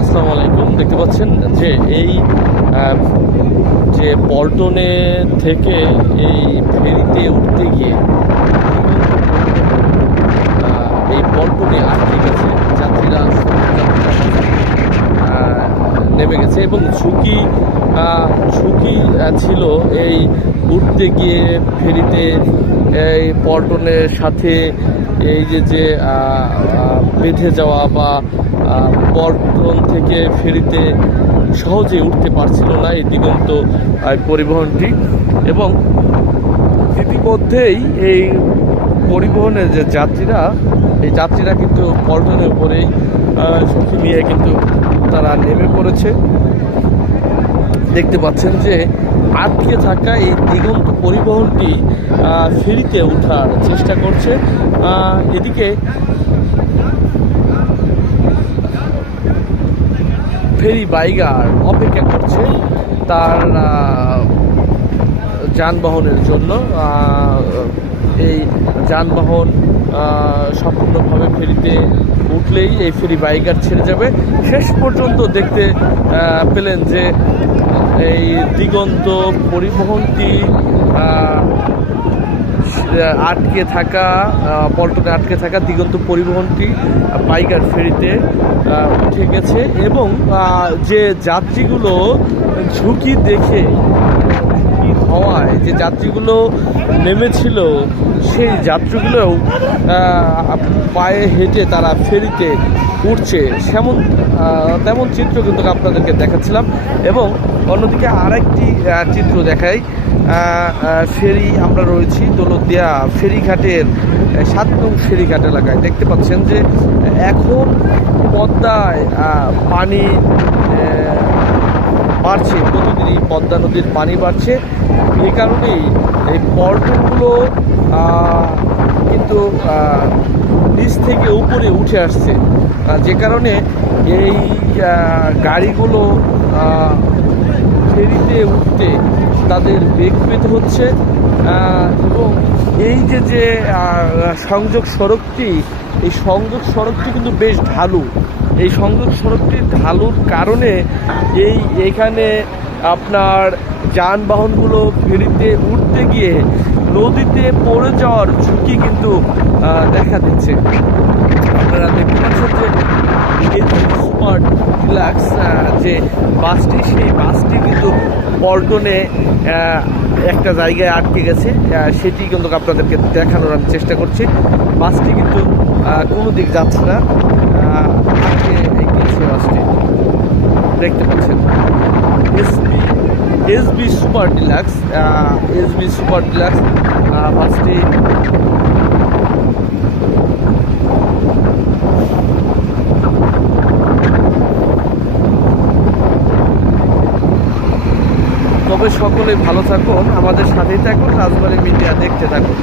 আসসালামু আলাইকুম দেখতে পাচ্ছেন যে এই যে পল্টনে থেকে এই ফেরিতে উঠতে গিয়ে এই পল্টনে আটকে গেছে যাত্রীরা। নেমে গেছে এবং ঝুঁকি ঝুঁকি ছিল এই উঠতে গিয়ে ফেরিতে এই পল্টনের সাথে এই যে যে বেঁধে যাওয়া বা পল্টন থেকে ফেরিতে সহজে উঠতে পারছিল না এই দিগন্ত পরিবহনটি এবং ইতিমধ্যেই এই পরিবহনের যে যাত্রীরা, এই যাত্রীরা কিন্তু পল্টনের উপরেই ঝুঁকি নিয়ে কিন্তু তারা নেমে পড়েছে। দেখতে পাচ্ছেন যে আটকে থাকা এই দিগন্ত পরিবহনটি ফেরিতে ওঠার চেষ্টা করছে। এদিকে ফেরি বাইগার অপেক্ষা করছে তার যানবাহনের জন্য। এই যানবাহন সম্পূর্ণভাবে ফেরিতে উঠলেই এই ফেরি বাইগার ছেড়ে যাবে। শেষ পর্যন্ত দেখতে পেলেন যে এই দিগন্ত পরিবহনটি আটকে থাকা পল্টনে আটকে থাকা দিগন্ত পরিবহনটি বাইকার ফেরিতে উঠে গেছে এবং যে যাত্রীগুলো ঝুঁকি দেখে হওয়ায় যে যাত্রীগুলো নেমেছিল, সেই যাত্রীগুলোও পায়ে হেঁটে তারা ফেরিতে উঠছে। সেমন তেমন চিত্র কিন্তু আপনাদেরকে দেখাচ্ছিলাম। এবং অন্যদিকে আরেকটি চিত্র দেখাই। ফেরি আমরা রয়েছি দৌলতদিয়া ফেরিঘাটের সাত নং ফেরিঘাট এলাকায়। দেখতে পাচ্ছেন যে এখন পদ্মায় পানি বাড়ছে, প্রতিদিনই পদ্মা নদীর পানি বাড়ছে। এই কারণেই এই পর্যটনগুলো কিন্তু নিচ থেকে উপরে উঠে আসছে। যে কারণে এই গাড়িগুলো ফেরিতে উঠতে তাদের বেগ পেতে হচ্ছে এবং এই যে যে সংযোগ সড়কটি, এই সংযোগ সড়কটি কিন্তু বেশ ঢালু। এই সংযোগ সড়কটি ঢালুর কারণে এই, এখানে আপনার যানবাহনগুলো ফেরিতে উঠতে গিয়ে নদীতে পড়ে যাওয়ার ঝুঁকি কিন্তু দেখা দিচ্ছে। আপনারা দেখতে পাচ্ছেন যে সুপার ডিলাক্স যে বাসটি, সেই বাসটি কিন্তু পল্টনে একটা জায়গায় আটকে গেছে। সেটি কিন্তু আপনাদেরকে দেখানোর আমি চেষ্টা করছি। বাসটি কিন্তু কোনো দিক যাচ্ছে না। গেছে বাসটি। দেখতে পাচ্ছেন। S B S B super deluxe S B super deluxe বাসটি তবে সকলেই ভালো থাকুন আমাদের সাথেই থাকুন রাজবাড়ি মিডিয়া দেখতে থাকুন।